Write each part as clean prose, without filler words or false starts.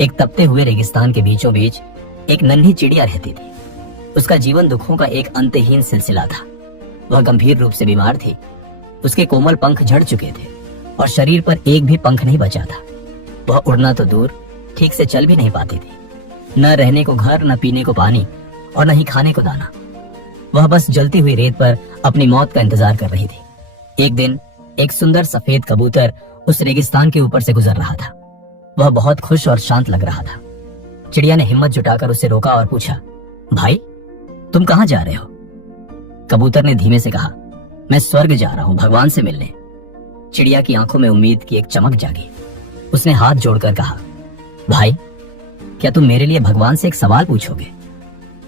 एक तपते हुए रेगिस्तान के बीचों बीच एक नन्ही चिड़िया रहती थी। उसका जीवन दुखों का एक अंतहीन सिलसिला था। वह गंभीर रूप से बीमार थी। उसके कोमल पंख झड़ चुके थे और शरीर पर एक भी पंख नहीं बचा था। वह उड़ना तो दूर, ठीक से चल भी नहीं पाती थी। न रहने को घर, न पीने को पानी और न ही खाने को दाना। वह बस जलती हुई रेत पर अपनी मौत का इंतजार कर रही थी। एक दिन एक सुंदर सफेद कबूतर उस रेगिस्तान के ऊपर से गुजर रहा था। वह बहुत खुश और शांत लग रहा था। चिड़िया ने हिम्मत जुटाकर उसे रोका और पूछा, भाई तुम कहाँ जा रहे हो? कबूतर ने धीमे से कहा, मैं स्वर्ग जा रहा हूँ, भगवान से मिलने। चिड़िया की आंखों में उम्मीद की एक चमक जागी। उसने हाथ जोड़कर कहा, भाई क्या तुम मेरे लिए भगवान से एक सवाल पूछोगे?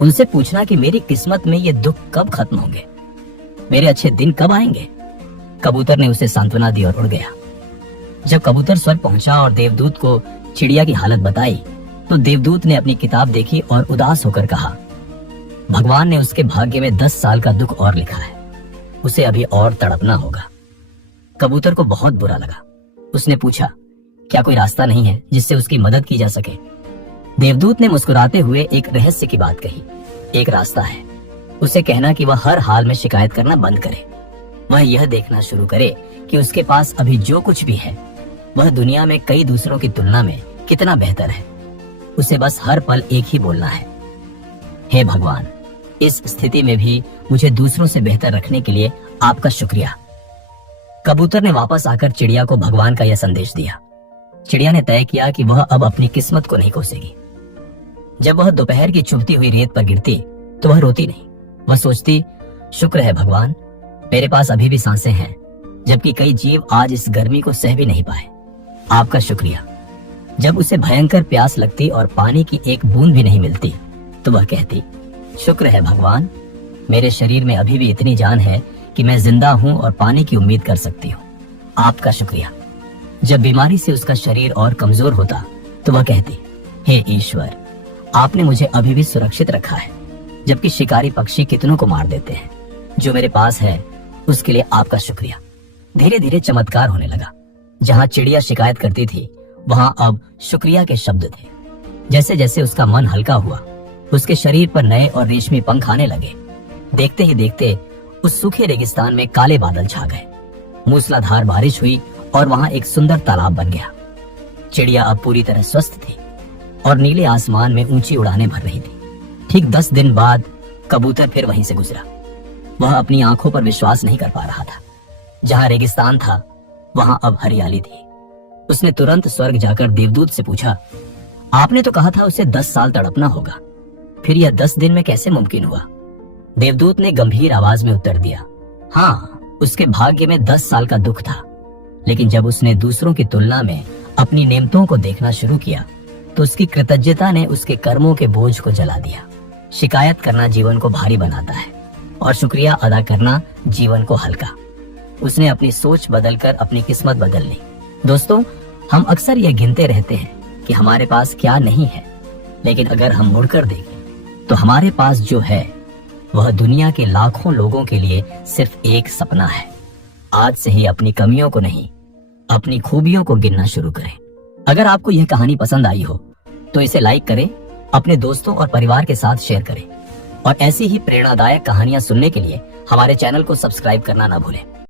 उनसे पूछना कि मेरी किस्मत में ये दुख कब खत्म होंगे, मेरे अच्छे दिन कब आएंगे। कबूतर ने उसे सांत्वना दी और उड़ गया। जब कबूतर स्वर्ग पहुंचा और देवदूत को चिड़िया की हालत बताई तो देवदूत ने अपनी किताब देखी और उदास होकर कहा, भगवान ने उसके भाग्य में 10 साल का दुख और लिखा है, उसे अभी और तड़पना होगा। कबूतर को बहुत बुरा लगा। उसने पूछा, क्या कोई रास्ता नहीं है जिससे उसकी मदद की जा सके? देवदूत ने मुस्कुराते हुए एक रहस्य की बात कही, एक रास्ता है। उसे कहना कि वह हर हाल में शिकायत करना बंद करे। वह यह देखना शुरू करे कि उसके पास अभी जो कुछ भी है वह दुनिया में कई दूसरों की तुलना में कितना बेहतर है। उसे बस हर पल एक ही बोलना है, हे भगवान, इस स्थिति में भी मुझे दूसरों से बेहतर रखने के लिए आपका शुक्रिया। कबूतर ने वापस आकर चिड़िया को भगवान का यह संदेश दिया। चिड़िया ने तय किया कि वह अब अपनी किस्मत को नहीं कोसेगी। जब वह दोपहर की चुभती हुई रेत पर गिरती तो वह रोती नहीं। वह सोचती, शुक्र है भगवान, मेरे पास अभी भी सांसें हैं, जबकि कई जीव आज इस गर्मी को सह भी नहीं पाए। आपका शुक्रिया। जब उसे भयंकर प्यास लगती और पानी की एक बूंद भी नहीं मिलती तो वह कहती, शुक्र है भगवान, मेरे शरीर में अभी भी इतनी जान है कि मैं जिंदा हूँ और पानी की उम्मीद कर सकती हूँ। आपका शुक्रिया। जब बीमारी से उसका शरीर और कमजोर होता तो वह कहती, हे ईश्वर, आपने मुझे अभी भी सुरक्षित रखा है, जबकि शिकारी पक्षी कितनों को मार देते हैं। जो मेरे पास है उसके लिए आपका शुक्रिया। धीरे धीरे चमत्कार होने लगा। जहाँ चिड़िया शिकायत करती थी वहाँ अब शुक्रिया के शब्द थे। जैसे जैसे उसका मन हल्का हुआ उसके शरीर पर नए और रेशमी पंख आने लगे। देखते ही देखते उस सूखे रेगिस्तान में काले बादल छा गए। मूसलाधार बारिश हुई और वहाँ एक सुंदर तालाब बन गया। चिड़िया अब पूरी तरह स्वस्थ थी और नीले आसमान में ऊंची उड़ानें भर रही थी। ठीक 10 दिन बाद कबूतर फिर वहीं से गुजरा। वह अपनी आंखों पर विश्वास नहीं कर पा रहा था। जहाँ रेगिस्तान था वहाँ अब हरियाली थी। उसने तुरंत स्वर्ग जाकर देवदूत से पूछा, आपने तो कहा था उसे 10 साल तड़पना होगा, फिर यह 10 दिन में कैसे मुमकिन हुआ? देवदूत ने गंभीर आवाज में उत्तर दिया, हाँ, उसके भाग्य में 10 साल का दुख था, लेकिन जब उसने दूसरों की तुलना में अपनी नेमतों को देखना शुरू किया तो उसकी कृतज्ञता ने उसके कर्मों के बोझ को जला दिया। शिकायत करना जीवन को भारी बनाता है और शुक्रिया अदा करना जीवन को हल्का। उसने अपनी सोच बदलकर अपनी किस्मत बदल ली। दोस्तों, हम अक्सर यह गिनते रहते हैं कि हमारे पास क्या नहीं है, लेकिन अगर हम मुड़कर देखें तो हमारे पास जो है वह दुनिया के लाखों लोगों के लिए सिर्फ एक सपना है। आज से ही अपनी कमियों को नहीं, अपनी खूबियों को गिनना शुरू करें। अगर आपको यह कहानी पसंद आई हो तो इसे लाइक करें, अपने दोस्तों और परिवार के साथ शेयर करें और ऐसी ही प्रेरणादायक कहानियां सुनने के लिए हमारे चैनल को सब्सक्राइब करना ना भूलें।